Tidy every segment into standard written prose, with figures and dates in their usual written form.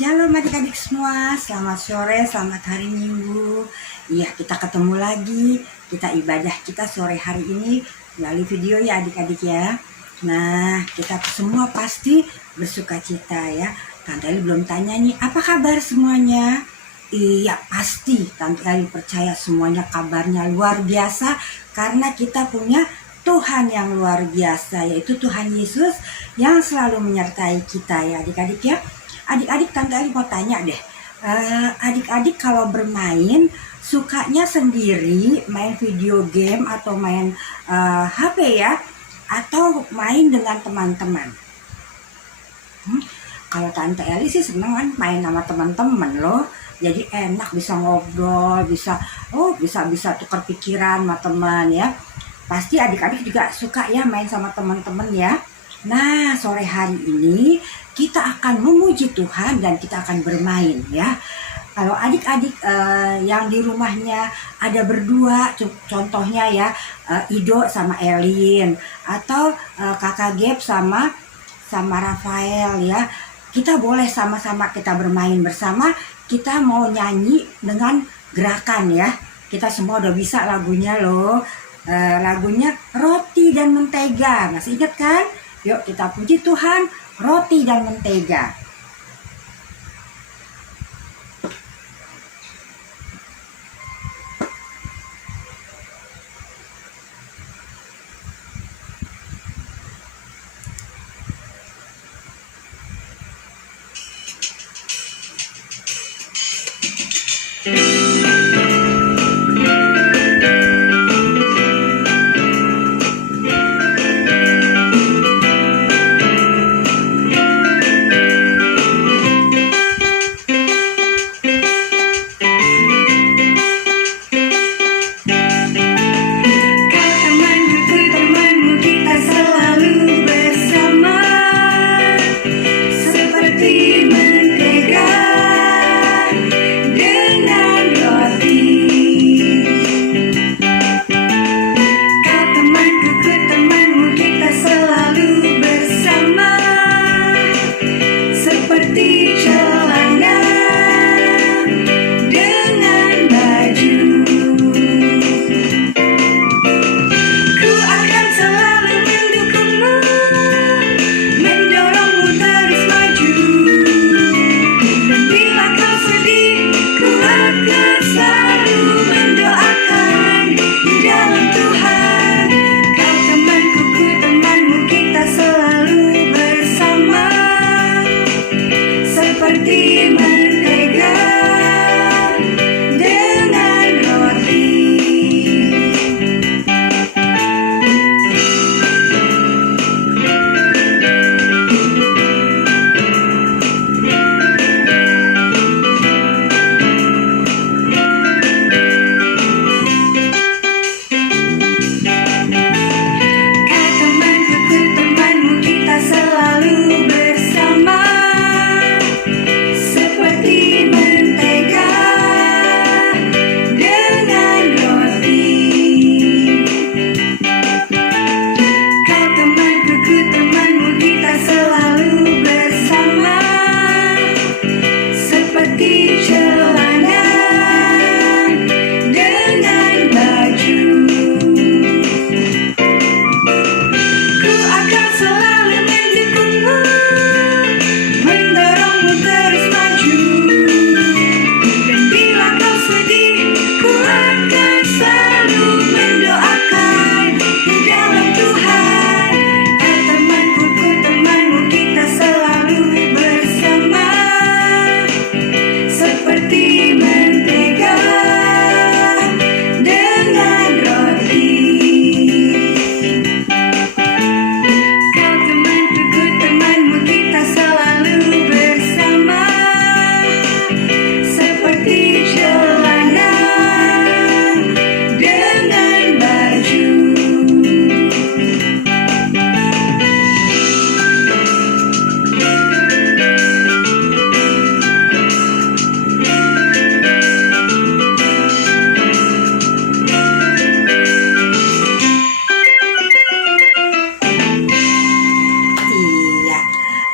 Shalom adik-adik semua, selamat sore, selamat hari Minggu. Iya, kita ketemu lagi, kita ibadah kita sore hari ini melalui video ya adik-adik ya. Nah, kita semua pasti bersuka cita ya. Tante Eli belum tanya nih, apa kabar semuanya? Iya, pasti Tante Eli percaya semuanya kabarnya luar biasa karena kita punya Tuhan yang luar biasa, yaitu Tuhan Yesus yang selalu menyertai kita ya adik-adik ya. Adik-adik, Tante Eli mau tanya deh, adik-adik kalau bermain sukanya sendiri, main video game atau main HP ya, atau main dengan teman-teman? Kalau Tante Eli sih seneng kan main sama teman-teman loh, jadi enak bisa ngobrol, bisa tukar pikiran sama teman ya. Pasti adik-adik juga suka ya main sama teman-teman ya. Nah, sore hari ini kita akan memuji Tuhan dan kita akan bermain ya. Kalau adik-adik yang di rumahnya ada berdua, contohnya ya Ido sama Elin, atau kakak Gep sama Rafael ya. Kita boleh sama-sama kita bermain bersama, kita mau nyanyi dengan gerakan ya. Kita semua udah bisa lagunya loh. Lagunya Roti dan Mentega, masih ingat kan? Yuk kita puji Tuhan, Roti dan Mentega.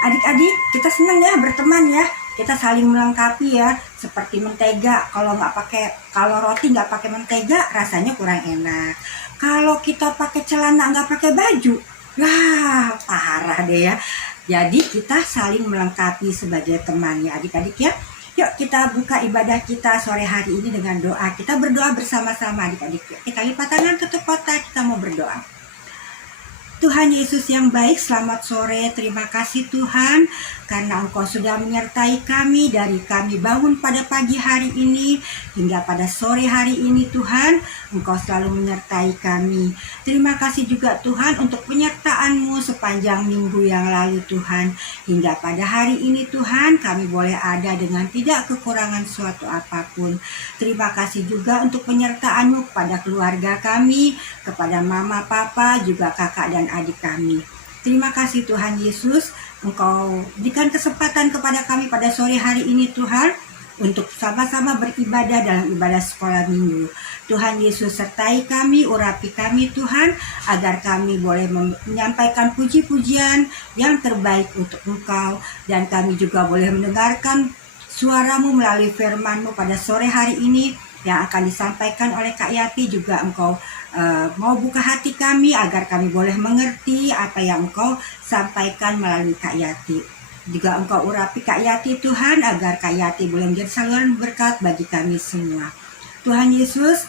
Adik-adik, kita senang ya berteman ya. kita saling melengkapi ya, seperti mentega. Kalau roti nggak pakai mentega rasanya kurang enak. Kalau kita pakai celana nggak pakai baju, lah parah deh ya. Jadi kita saling melengkapi sebagai teman ya adik-adik ya. Yuk kita buka ibadah kita sore hari ini dengan doa. Kita berdoa bersama-sama adik-adik. Kita lipat tangan tutup mata, kita mau berdoa. Tuhan Yesus yang baik, selamat sore. Terima kasih Tuhan karena Engkau sudah menyertai kami dari kami bangun pada pagi hari ini hingga pada sore hari ini Tuhan. Engkau selalu menyertai kami. Terima kasih juga Tuhan untuk penyertaan-Mu sepanjang minggu yang lalu Tuhan. Hingga pada hari ini Tuhan kami boleh ada dengan tidak kekurangan suatu apapun. Terima kasih juga untuk penyertaan-Mu kepada keluarga kami, kepada mama, papa, juga kakak dan adik kami. Terima kasih Tuhan Yesus, Engkau berikan kesempatan kepada kami pada sore hari ini Tuhan, untuk sama-sama beribadah dalam ibadah sekolah minggu. Tuhan Yesus sertai kami, urapi kami Tuhan, agar kami boleh menyampaikan puji-pujian yang terbaik untuk Engkau, dan kami juga boleh mendengarkan suara-Mu melalui firman-Mu pada sore hari ini yang akan disampaikan oleh Kak Yati. Juga Engkau mau buka hati kami agar kami boleh mengerti apa yang Engkau sampaikan melalui Kak Yati. Juga Engkau urapi Kak Yati Tuhan, agar Kak Yati boleh menjadi saluran berkat bagi kami semua. Tuhan Yesus,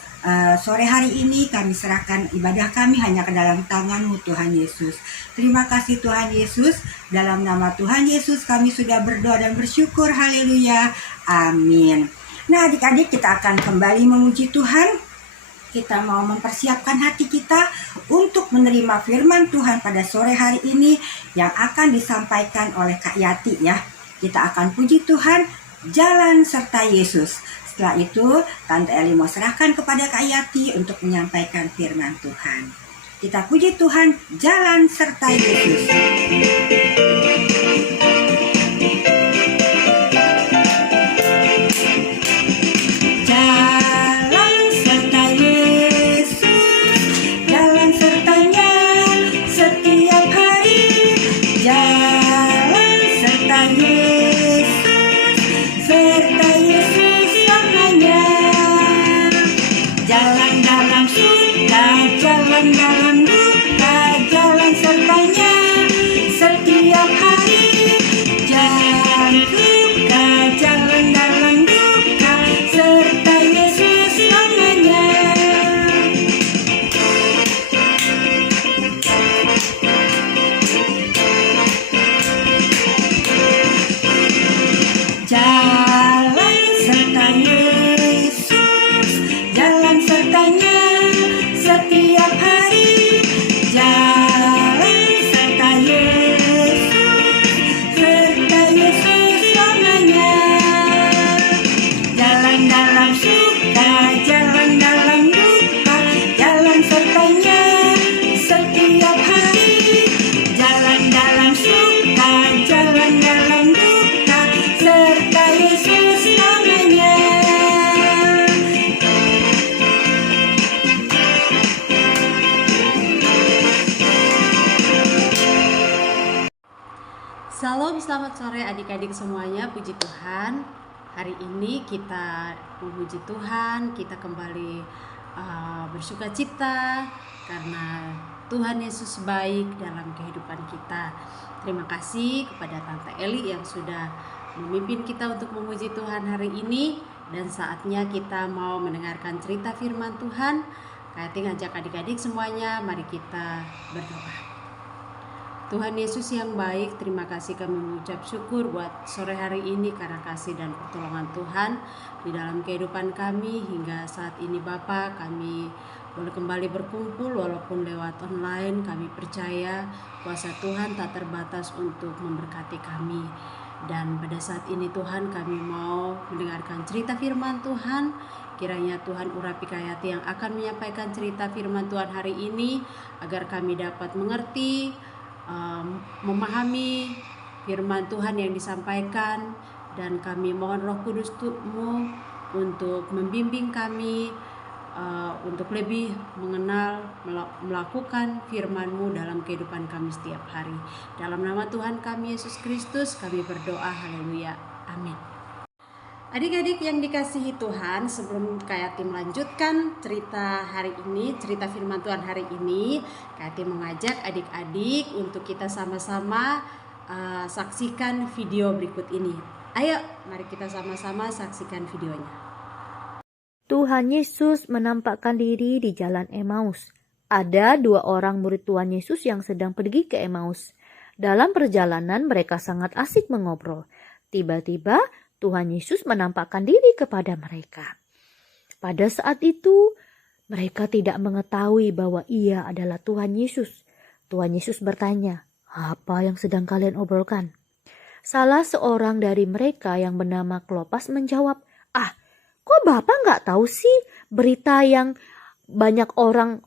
sore hari ini kami serahkan ibadah kami hanya ke dalam tangan-Mu Tuhan Yesus. Terima kasih Tuhan Yesus, dalam nama Tuhan Yesus kami sudah berdoa dan bersyukur. Haleluya, amin. Nah adik-adik, kita akan kembali memuji Tuhan. Kita mau mempersiapkan hati kita untuk menerima firman Tuhan pada sore hari ini yang akan disampaikan oleh Kak Yati ya. Kita akan puji Tuhan, jalan serta Yesus. Setelah itu Tante Eli mau serahkan kepada Kak Yati untuk menyampaikan firman Tuhan. Kita puji Tuhan, jalan serta Yesus. Salam, selamat sore adik-adik semuanya, puji Tuhan. Hari ini kita memuji Tuhan, kita kembali bersuka cita karena Tuhan Yesus baik dalam kehidupan kita. Terima kasih kepada Tante Eli yang sudah memimpin kita untuk memuji Tuhan hari ini. Dan saatnya kita mau mendengarkan cerita firman Tuhan. Kati ngajak adik-adik semuanya, mari kita berdoa. Tuhan Yesus yang baik, terima kasih kami mengucap syukur buat sore hari ini karena kasih dan pertolongan Tuhan di dalam kehidupan kami hingga saat ini Bapa. Kami boleh kembali berkumpul walaupun lewat online. Kami percaya kuasa Tuhan tak terbatas untuk memberkati kami. Dan pada saat ini Tuhan, kami mau mendengarkan cerita firman Tuhan. Kiranya Tuhan urapi Kak Yati yang akan menyampaikan cerita firman Tuhan hari ini, agar kami dapat mengerti, memahami firman Tuhan yang disampaikan. Dan kami mohon Roh Kudus-Mu untuk membimbing kami, untuk lebih mengenal, melakukan firman-Mu dalam kehidupan kami setiap hari. Dalam nama Tuhan kami Yesus Kristus kami berdoa, haleluya, Amin. Adik-adik yang dikasihi Tuhan, sebelum Kak Yati melanjutkan cerita hari ini, cerita firman Tuhan hari ini, Kak Yati mengajak adik-adik untuk kita sama-sama saksikan video berikut ini. Ayo, mari kita sama-sama saksikan videonya. Tuhan Yesus menampakkan diri di jalan Emmaus. Ada 2 orang murid Tuhan Yesus yang sedang pergi ke Emmaus. Dalam perjalanan mereka sangat asik mengobrol. Tiba-tiba Tuhan Yesus menampakkan diri kepada mereka. Pada saat itu, mereka tidak mengetahui bahwa Ia adalah Tuhan Yesus. Tuhan Yesus bertanya, "Apa yang sedang kalian obrolkan?" Salah seorang dari mereka yang bernama Klopas menjawab, "Kok Bapak nggak tahu sih berita yang banyak orang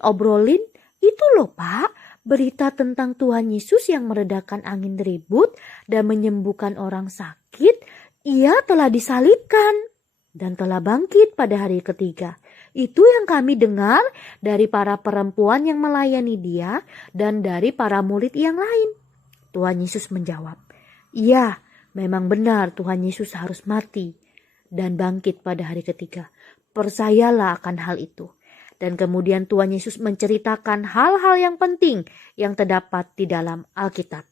obrolin? Itu loh Pak, berita tentang Tuhan Yesus yang meredakan angin ribut dan menyembuhkan orang sakit. Ia telah disalibkan dan telah bangkit pada hari ketiga. Itu yang kami dengar dari para perempuan yang melayani Dia dan dari para murid yang lain." Tuhan Yesus menjawab, "Iya, memang benar Tuhan Yesus harus mati dan bangkit pada hari ketiga. Percayalah akan hal itu." Dan kemudian Tuhan Yesus menceritakan hal-hal yang penting yang terdapat di dalam Alkitab.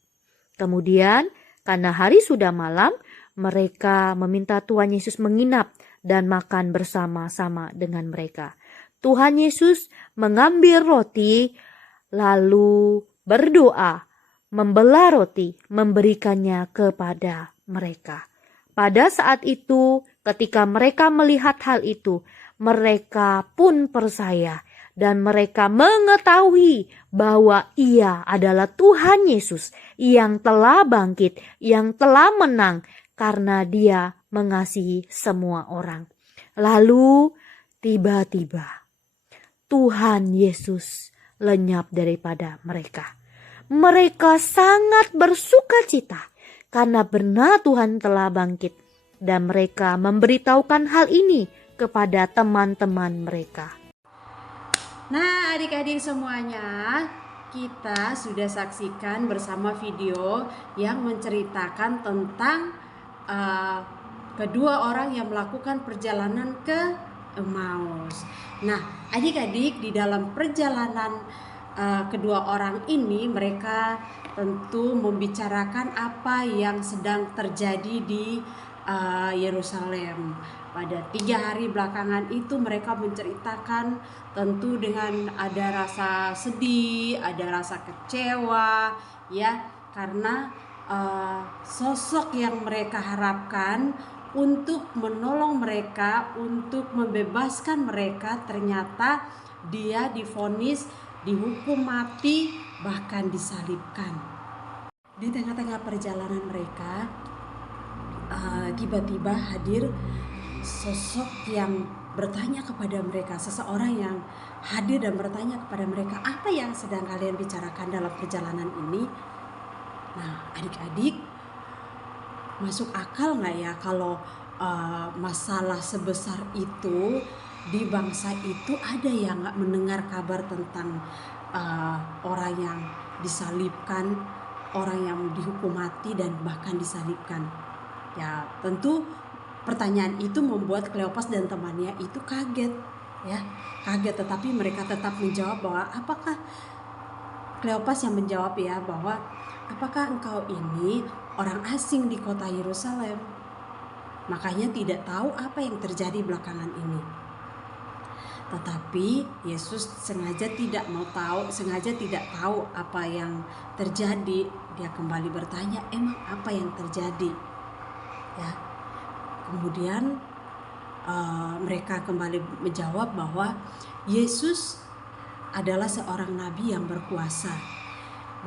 Kemudian, karena hari sudah malam, mereka meminta Tuhan Yesus menginap dan makan bersama-sama dengan mereka. Tuhan Yesus mengambil roti, lalu berdoa, membelah roti, memberikannya kepada mereka. Pada saat itu, ketika mereka melihat hal itu, mereka pun percaya dan mereka mengetahui bahwa Ia adalah Tuhan Yesus yang telah bangkit, yang telah menang karena Dia mengasihi semua orang. Lalu tiba-tiba Tuhan Yesus lenyap daripada mereka. Mereka sangat bersukacita karena benar Tuhan telah bangkit, dan mereka memberitahukan hal ini kepada teman-teman mereka. Nah, adik-adik semuanya, kita sudah saksikan bersama video yang menceritakan tentang kedua orang yang melakukan perjalanan ke Emmaus. Nah, adik-adik, di dalam perjalanan kedua orang ini, mereka tentu membicarakan apa yang sedang terjadi di Yerusalem. Pada 3 hari belakangan itu mereka menceritakan tentu dengan ada rasa sedih, ada rasa kecewa, ya, karena sosok yang mereka harapkan untuk menolong mereka, untuk membebaskan mereka, ternyata dia divonis, dihukum mati, bahkan disalibkan. Di tengah-tengah perjalanan mereka, tiba-tiba hadir sosok yang bertanya kepada mereka, seseorang yang hadir dan bertanya kepada mereka, "Apa yang sedang kalian bicarakan dalam perjalanan ini?" Nah, adik-adik, masuk akal nggak ya kalau masalah sebesar itu di bangsa itu ada yang nggak mendengar kabar tentang orang yang disalibkan, orang yang dihukum mati dan bahkan disalibkan. Ya, tentu pertanyaan itu membuat Kleopas dan temannya itu kaget, ya, kaget. Tetapi mereka tetap menjawab bahwa Kleopas yang menjawab ya, bahwa apakah engkau ini orang asing di kota Yerusalem, makanya tidak tahu apa yang terjadi belakangan ini. Tetapi Yesus sengaja tidak tahu apa yang terjadi. Dia kembali bertanya, emang apa yang terjadi? Ya. Kemudian mereka kembali menjawab bahwa Yesus adalah seorang nabi yang berkuasa,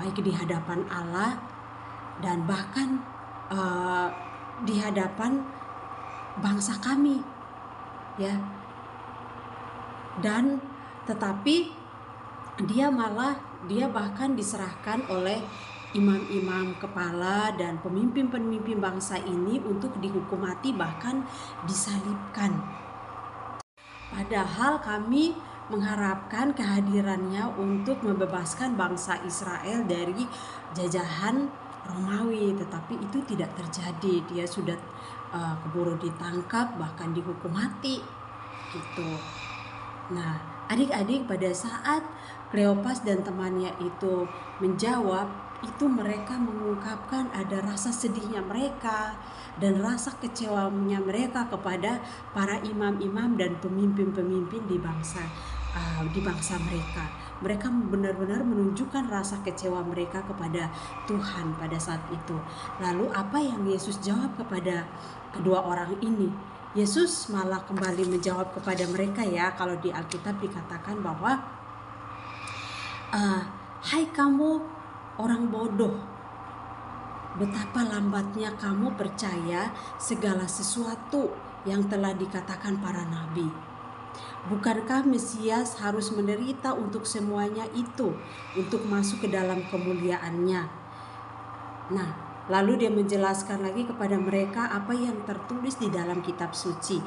baik di hadapan Allah dan bahkan di hadapan bangsa kami, ya. Dan tetapi dia bahkan diserahkan oleh imam-imam kepala dan pemimpin-pemimpin bangsa ini untuk dihukum mati, bahkan disalibkan. Padahal kami mengharapkan kehadirannya untuk membebaskan bangsa Israel dari jajahan Romawi, tetapi itu tidak terjadi. Dia sudah keburu ditangkap, bahkan dihukum mati gitu. Nah, adik-adik, pada saat Kleopas dan temannya itu menjawab, itu mereka mengungkapkan ada rasa sedihnya mereka dan rasa kecewanya mereka kepada para imam-imam dan pemimpin-pemimpin di bangsa mereka. Mereka benar-benar menunjukkan rasa kecewa mereka kepada Tuhan pada saat itu. Lalu apa yang Yesus jawab kepada kedua orang ini? Yesus malah kembali menjawab kepada mereka ya. Kalau di Alkitab dikatakan bahwa hai kamu orang bodoh, betapa lambatnya kamu percaya segala sesuatu yang telah dikatakan para nabi. Bukankah Mesias harus menderita untuk semuanya itu, untuk masuk ke dalam kemuliaannya? Nah, lalu dia menjelaskan lagi kepada mereka apa yang tertulis di dalam kitab suci.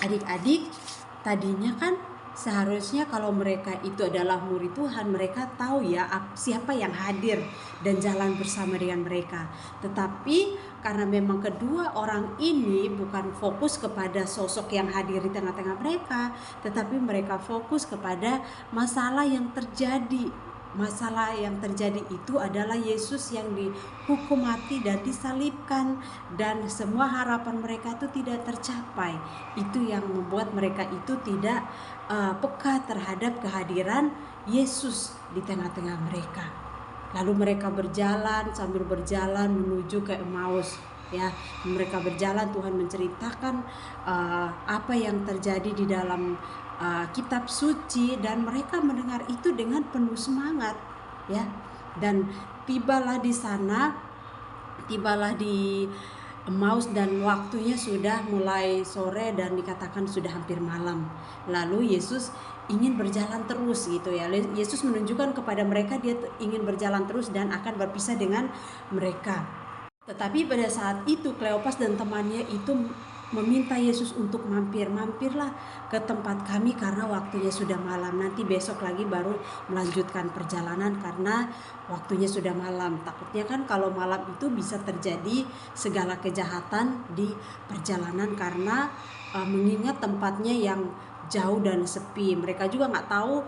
Adik-adik, tadinya kan seharusnya kalau mereka itu adalah murid Tuhan, mereka tahu ya siapa yang hadir dan jalan bersama dengan mereka. Tetapi karena memang kedua orang ini bukan fokus kepada sosok yang hadir di tengah-tengah mereka, tetapi mereka fokus kepada masalah yang terjadi. Masalah yang terjadi itu adalah Yesus yang dihukum mati dan disalibkan, dan semua harapan mereka itu tidak tercapai. Itu yang membuat mereka itu tidak peka terhadap kehadiran Yesus di tengah-tengah mereka. Lalu mereka sambil berjalan menuju ke Emmaus. Ya, mereka berjalan, Tuhan menceritakan apa yang terjadi di dalam kitab suci, dan mereka mendengar itu dengan penuh semangat ya. Dan tibalah di Emmaus, dan waktunya sudah mulai sore dan dikatakan sudah hampir malam. Lalu Yesus ingin berjalan terus gitu ya. Yesus menunjukkan kepada mereka dia ingin berjalan terus dan akan berpisah dengan mereka. Tetapi pada saat itu Kleopas dan temannya itu meminta Yesus untuk mampirlah ke tempat kami karena waktunya sudah malam. Nanti besok lagi baru melanjutkan perjalanan karena waktunya sudah malam. Takutnya kan kalau malam itu bisa terjadi segala kejahatan di perjalanan karena mengingat tempatnya yang jauh dan sepi. Mereka juga nggak tahu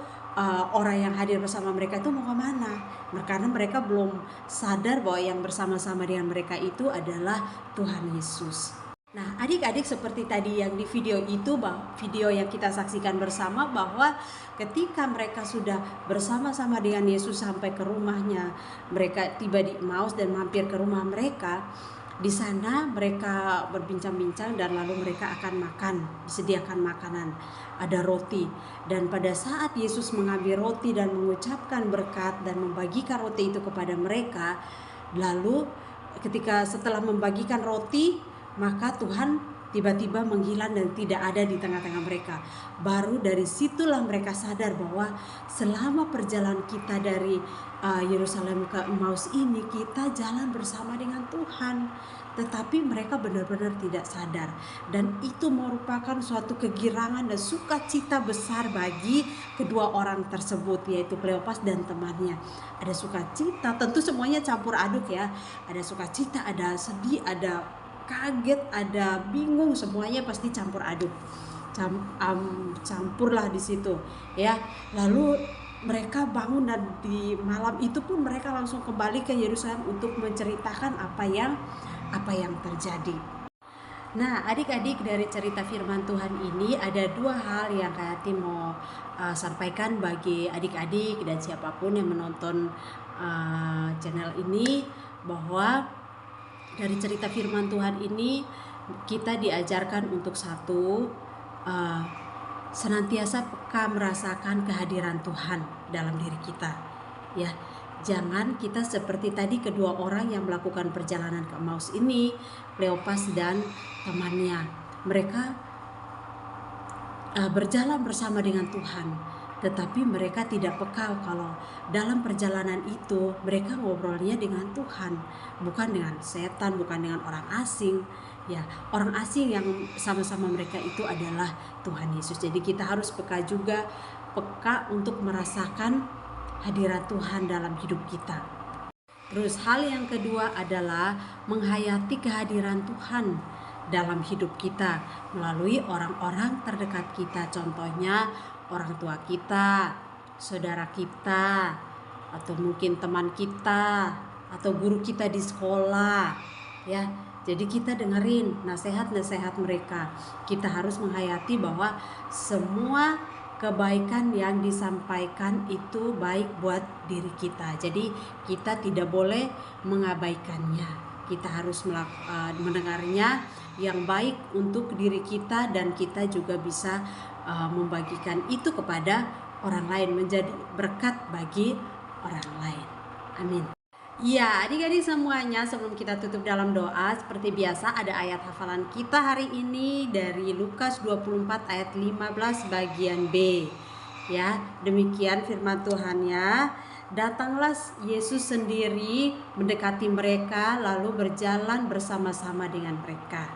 orang yang hadir bersama mereka itu mau kemana, karena mereka belum sadar bahwa yang bersama-sama dengan mereka itu adalah Tuhan Yesus. Nah, adik-adik, seperti tadi yang di video itu, video yang kita saksikan bersama, bahwa ketika mereka sudah bersama-sama dengan Yesus sampai ke rumahnya, mereka tiba di Emmaus dan mampir ke rumah mereka. Di sana mereka berbincang-bincang dan lalu mereka akan makan, disediakan makanan, ada roti. Dan pada saat Yesus mengambil roti dan mengucapkan berkat dan membagikan roti itu kepada mereka, lalu setelah membagikan roti, maka Tuhan tiba-tiba menghilang dan tidak ada di tengah-tengah mereka. Baru dari situlah mereka sadar bahwa selama perjalanan kita dari Yerusalem ke Emmaus ini, kita jalan bersama dengan Tuhan. Tetapi mereka benar-benar tidak sadar, dan itu merupakan suatu kegirangan dan sukacita besar bagi kedua orang tersebut, yaitu Kleopas dan temannya. Ada sukacita, tentu semuanya campur aduk ya. Ada sukacita, ada sedih, ada kaget, ada bingung, semuanya pasti campur aduk. Campurlah di situ ya. Lalu mereka bangun, dan di malam itu pun mereka langsung kembali ke Yerusalem untuk menceritakan apa yang terjadi. Nah, adik-adik, dari cerita firman Tuhan ini ada dua hal yang Kak Yati mau sampaikan bagi adik-adik dan siapapun yang menonton channel ini, bahwa dari cerita firman Tuhan ini kita diajarkan untuk senantiasa peka merasakan kehadiran Tuhan dalam diri kita ya. Jangan kita seperti tadi kedua orang yang melakukan perjalanan ke Emmaus ini, Kleopas dan temannya. Mereka berjalan bersama dengan Tuhan, tetapi mereka tidak peka kalau dalam perjalanan itu mereka ngobrolnya dengan Tuhan, bukan dengan setan, bukan dengan orang asing. Ya, orang asing yang sama-sama mereka itu adalah Tuhan Yesus. Jadi kita harus peka untuk merasakan hadirat Tuhan dalam hidup kita. Terus hal yang kedua adalah menghayati kehadiran Tuhan dalam hidup kita melalui orang-orang terdekat kita. Contohnya orang tua kita, saudara kita, atau mungkin teman kita, atau guru kita di sekolah, ya. Jadi kita dengerin nasihat-nasihat mereka. Kita harus menghayati bahwa semua kebaikan yang disampaikan itu baik buat diri kita. Jadi kita tidak boleh mengabaikannya. Kita harus mendengarnya yang baik untuk diri kita, dan kita juga bisa membagikan itu kepada orang lain, menjadi berkat bagi orang lain. Amin. Ya, adik-adik semuanya, sebelum kita tutup dalam doa, seperti biasa ada ayat hafalan kita hari ini dari Lukas 24 ayat 15 bagian B. Ya, demikian firman Tuhannya. Datanglah Yesus sendiri mendekati mereka lalu berjalan bersama-sama dengan mereka.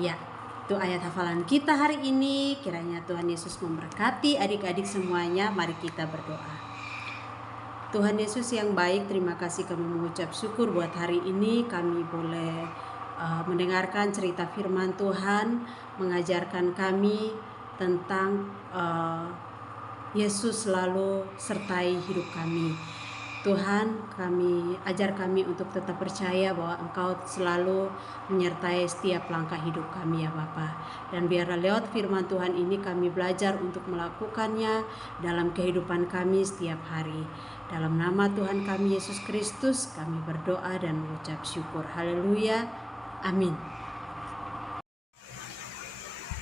Ya, itu ayat hafalan kita hari ini. Kiranya Tuhan Yesus memberkati adik-adik semuanya. Mari kita berdoa. Tuhan Yesus yang baik, terima kasih kami mengucap syukur buat hari ini kami boleh mendengarkan cerita firman Tuhan, mengajarkan kami tentang Yesus selalu sertai hidup kami. Tuhan, ajar kami untuk tetap percaya bahwa Engkau selalu menyertai setiap langkah hidup kami ya Bapa. Dan biarlah lewat firman Tuhan ini kami belajar untuk melakukannya dalam kehidupan kami setiap hari. Dalam nama Tuhan kami Yesus Kristus kami berdoa dan mengucap syukur. Haleluya. Amin.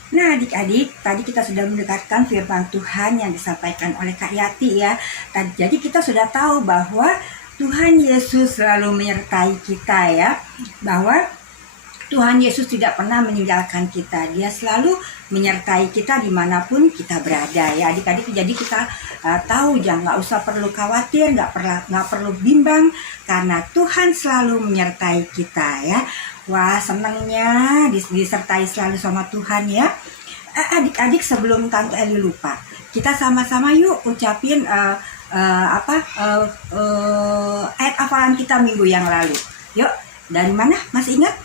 Nah adik-adik, tadi kita sudah mendekatkan firman Tuhan yang disampaikan oleh Kak Yati ya. Jadi kita sudah tahu bahwa Tuhan Yesus selalu menyertai kita ya. Bahwa Tuhan Yesus tidak pernah meninggalkan kita. Dia selalu menyertai kita dimanapun kita berada ya adik-adik. Jadi kita tahu jangan, nggak usah perlu khawatir, nggak perlu bimbang, karena Tuhan selalu menyertai kita ya. Wah, senangnya disertai selalu sama Tuhan ya. Adik-adik, sebelum Tante Eli lupa, kita sama-sama yuk ucapin ayat hafalan kita minggu yang lalu. Yuk, dari mana? Masih ingat?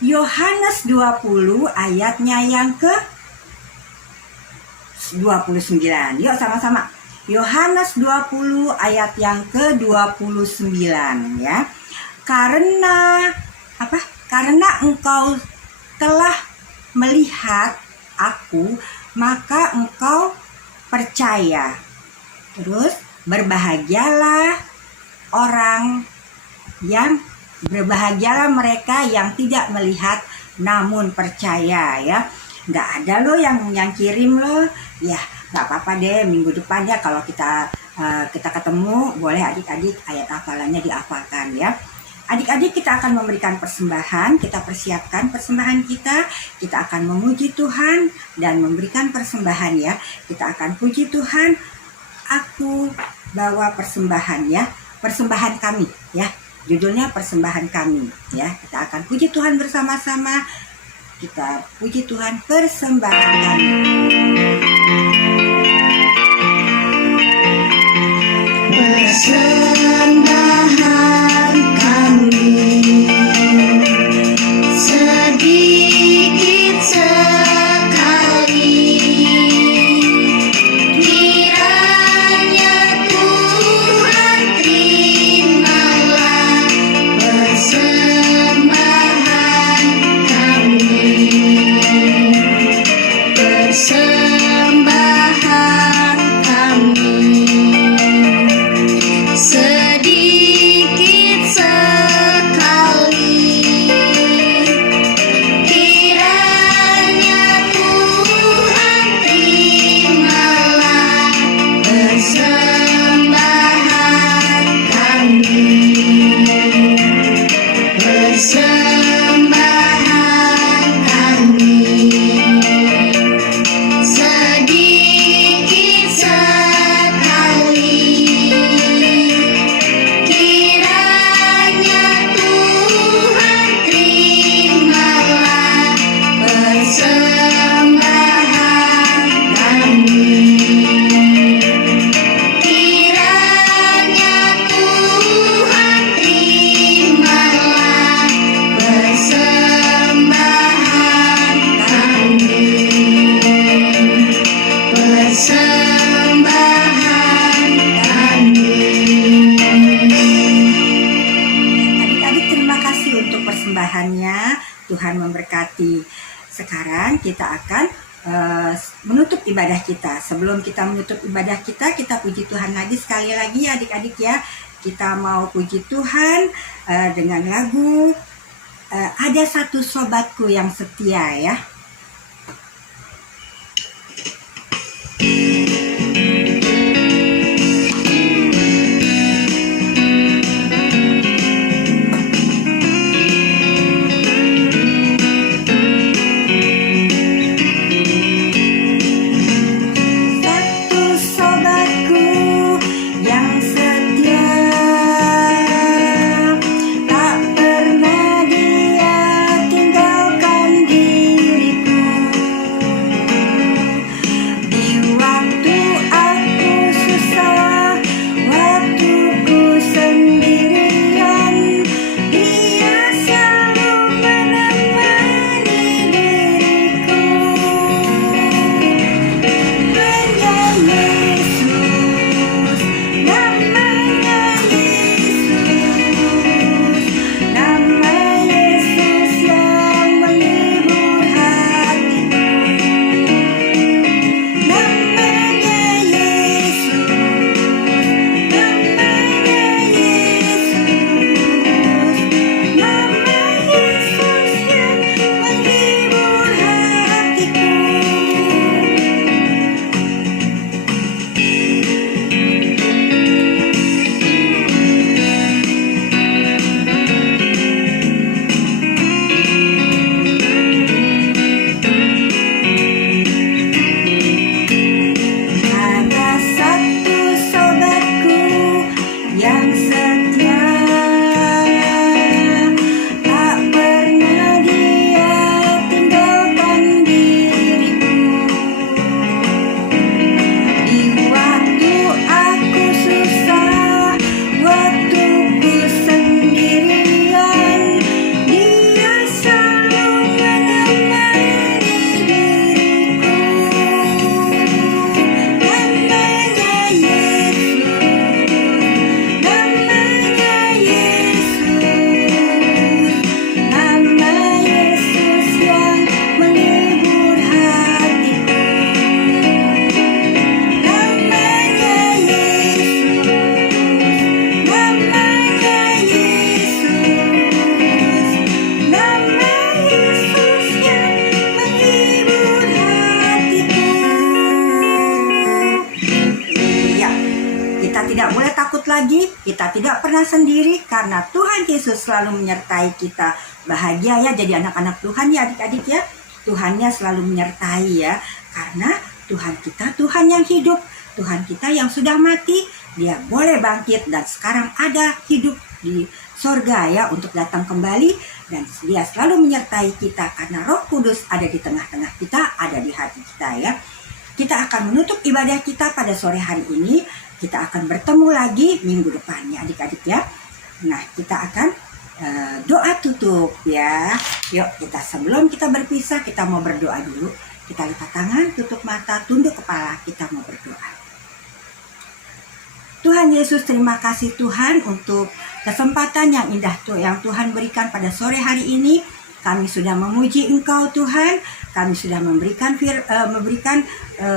Yohanes 20 ayatnya yang ke 29. Yuk sama-sama. Yohanes 20 ayat yang ke 29 ya. Karena engkau telah melihat aku, maka engkau percaya. Terus berbahagialah mereka yang tidak melihat namun percaya ya. Nggak ada loh yang kirim loh. Ya nggak apa-apa deh, minggu depan ya kalau kita ketemu, boleh adik-adik ayat hafalannya dihafalkan ya. Adik-adik, kita akan memberikan persembahan, kita persiapkan persembahan kita akan memuji Tuhan dan memberikan persembahan ya. Kita akan puji Tuhan, aku bawa persembahan ya, persembahan kami ya. Judulnya persembahan kami ya. Kita akan puji Tuhan bersama-sama. Kita puji Tuhan, persembahan kami. Persembahan kami sedikit sekali, kiranya Tuhan terimalah persembahan kami, persembahan kami. Tuhan memberkati. Sekarang kita akan menutup ibadah kita. Sebelum kita menutup ibadah kita puji Tuhan lagi sekali lagi ya adik-adik ya. Kita mau puji Tuhan dengan lagu Ada Satu Sobatku Yang Setia ya. Kita tidak pernah sendiri karena Tuhan Yesus selalu menyertai kita. Bahagia ya jadi anak-anak Tuhan ya adik-adik ya. Tuhannya selalu menyertai ya. Karena Tuhan kita Tuhan yang hidup. Tuhan kita yang sudah mati, dia boleh bangkit dan sekarang ada hidup di sorga ya untuk datang kembali. Dan dia selalu menyertai kita karena Roh Kudus ada di tengah-tengah kita, ada di hati kita ya. Kita akan menutup ibadah kita pada sore hari ini. Kita akan bertemu lagi minggu depannya adik-adik ya. Nah kita akan doa tutup ya. Yuk kita sebelum kita berpisah kita mau berdoa dulu. Kita lipat tangan, tutup mata, tunduk kepala, kita mau berdoa. Tuhan Yesus, terima kasih Tuhan untuk kesempatan yang indah yang Tuhan berikan pada sore hari ini. Kami sudah memuji Engkau Tuhan. Kami sudah memberikan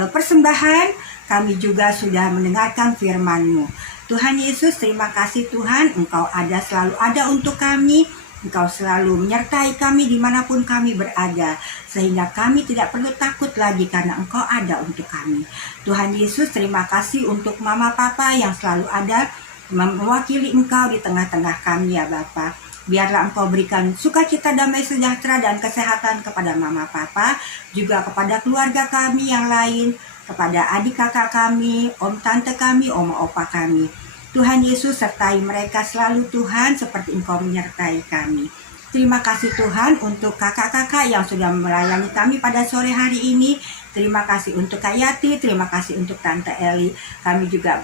persembahan. Kami juga sudah mendengarkan firman-Mu. Tuhan Yesus, terima kasih Tuhan. Engkau selalu ada untuk kami. Engkau selalu menyertai kami dimanapun kami berada. Sehingga kami tidak perlu takut lagi karena Engkau ada untuk kami. Tuhan Yesus, terima kasih untuk Mama Papa yang selalu ada mewakili Engkau di tengah-tengah kami ya Bapa. Biarlah Engkau berikan sukacita, damai sejahtera dan kesehatan kepada Mama Papa. Juga kepada keluarga kami yang lain. Kepada adik kakak kami, om tante kami, oma opa kami. Tuhan Yesus sertai mereka selalu Tuhan seperti Engkau menyertai kami. Terima kasih Tuhan untuk kakak-kakak yang sudah melayani kami pada sore hari ini. Terima kasih untuk Kak Yati, terima kasih untuk Tante Eli. Kami juga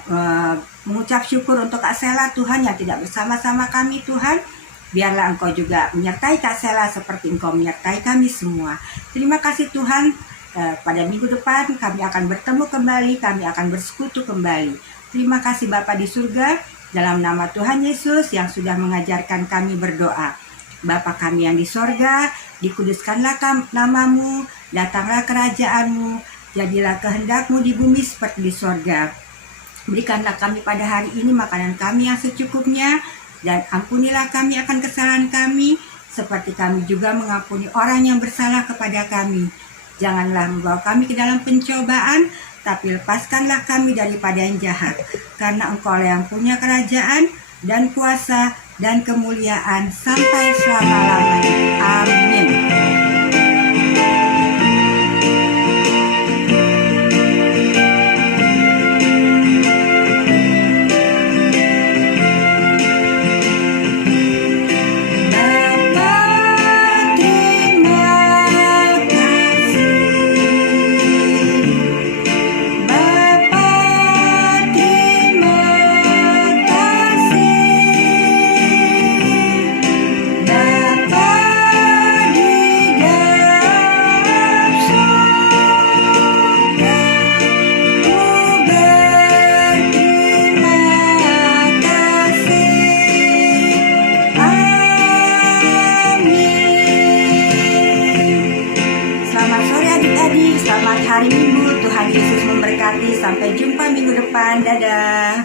mengucap syukur untuk Kak Sela Tuhan yang tidak bersama-sama kami Tuhan. Biarlah Engkau juga menyertai Kak Sela seperti Engkau menyertai kami semua. Terima kasih Tuhan. Pada minggu depan kami akan bertemu kembali, kami akan bersekutu kembali. Terima kasih Bapa di surga, dalam nama Tuhan Yesus yang sudah mengajarkan kami berdoa. Bapa kami yang di sorga, Dikuduskanlah namamu, datanglah kerajaanmu, jadilah kehendakmu di bumi seperti di sorga. Berikanlah kami pada hari ini makanan kami yang secukupnya, dan ampunilah kami akan kesalahan kami, seperti kami juga mengampuni orang yang bersalah kepada kami. Janganlah membawa kami ke dalam pencobaan, tapi lepaskanlah kami daripada yang jahat. Karena Engkau yang punya kerajaan, dan kuasa, dan kemuliaan sampai selama-lamanya. Amin. Selamat hari Minggu, Tuhan Yesus memberkati. Sampai jumpa minggu depan, dadah.